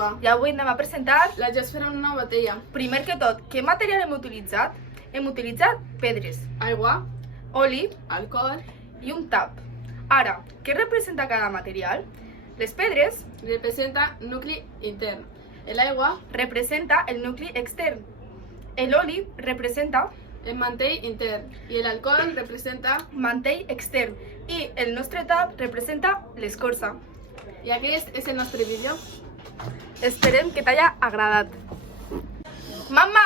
Olga. I avui anem a presentar, La Jess farà una botella. primer que tot, què material hem utilitzat? Hem utilitzat pedres, Aigua, oli alcohol, i un tap. Ara, què representa cada material? Les pedres representa nucli intern. El aigua, representa el nucli extern. L'oli representa el mantell intern. I el alcohol representa... mantell extern. I el nostre tap representa l'escorça. I aquest és el nostre vídeo. Esperem que t'haya agradat. Mamma!